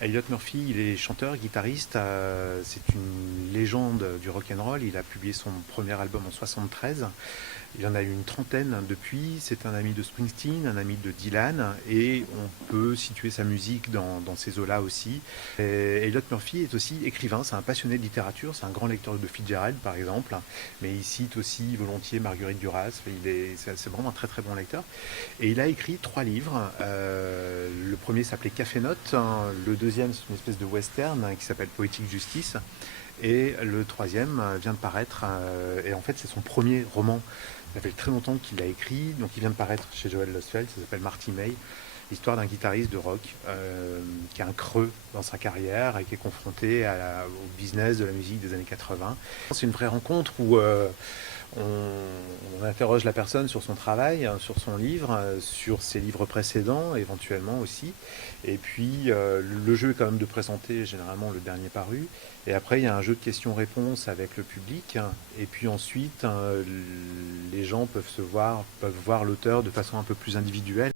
Elliot Murphy, il est chanteur, guitariste, c'est une légende du rock'n'roll. Il a publié son premier album en 73. Il en a eu une trentaine depuis. C'est un ami de Springsteen, un ami de Dylan, et on peut situer sa musique dans ces eaux-là aussi. Et Elliot Murphy est aussi écrivain, c'est un passionné de littérature, c'est un grand lecteur de Fitzgerald par exemple, mais il cite aussi volontiers Marguerite Duras. C'est vraiment un très très bon lecteur. Et il a écrit 3 livres. Le premier s'appelait Café Note, hein. Le deuxième c'est une espèce de western qui s'appelle Poétique Justice. Et le troisième vient de paraître, et en fait c'est son premier roman. Ça fait très longtemps qu'il l'a écrit, donc il vient de paraître chez Joël Lostfeld, ça s'appelle Marty May, l'histoire d'un guitariste de rock qui a un creux dans sa carrière et qui est confronté au business de la musique des années 80. C'est une vraie rencontre où on interroge la personne sur son travail, sur son livre, sur ses livres précédents éventuellement aussi. Et puis le jeu est quand même de présenter généralement le dernier paru. Et après il y a un jeu de questions-réponses avec le public. Et puis ensuite les gens peuvent voir l'auteur de façon un peu plus individuelle.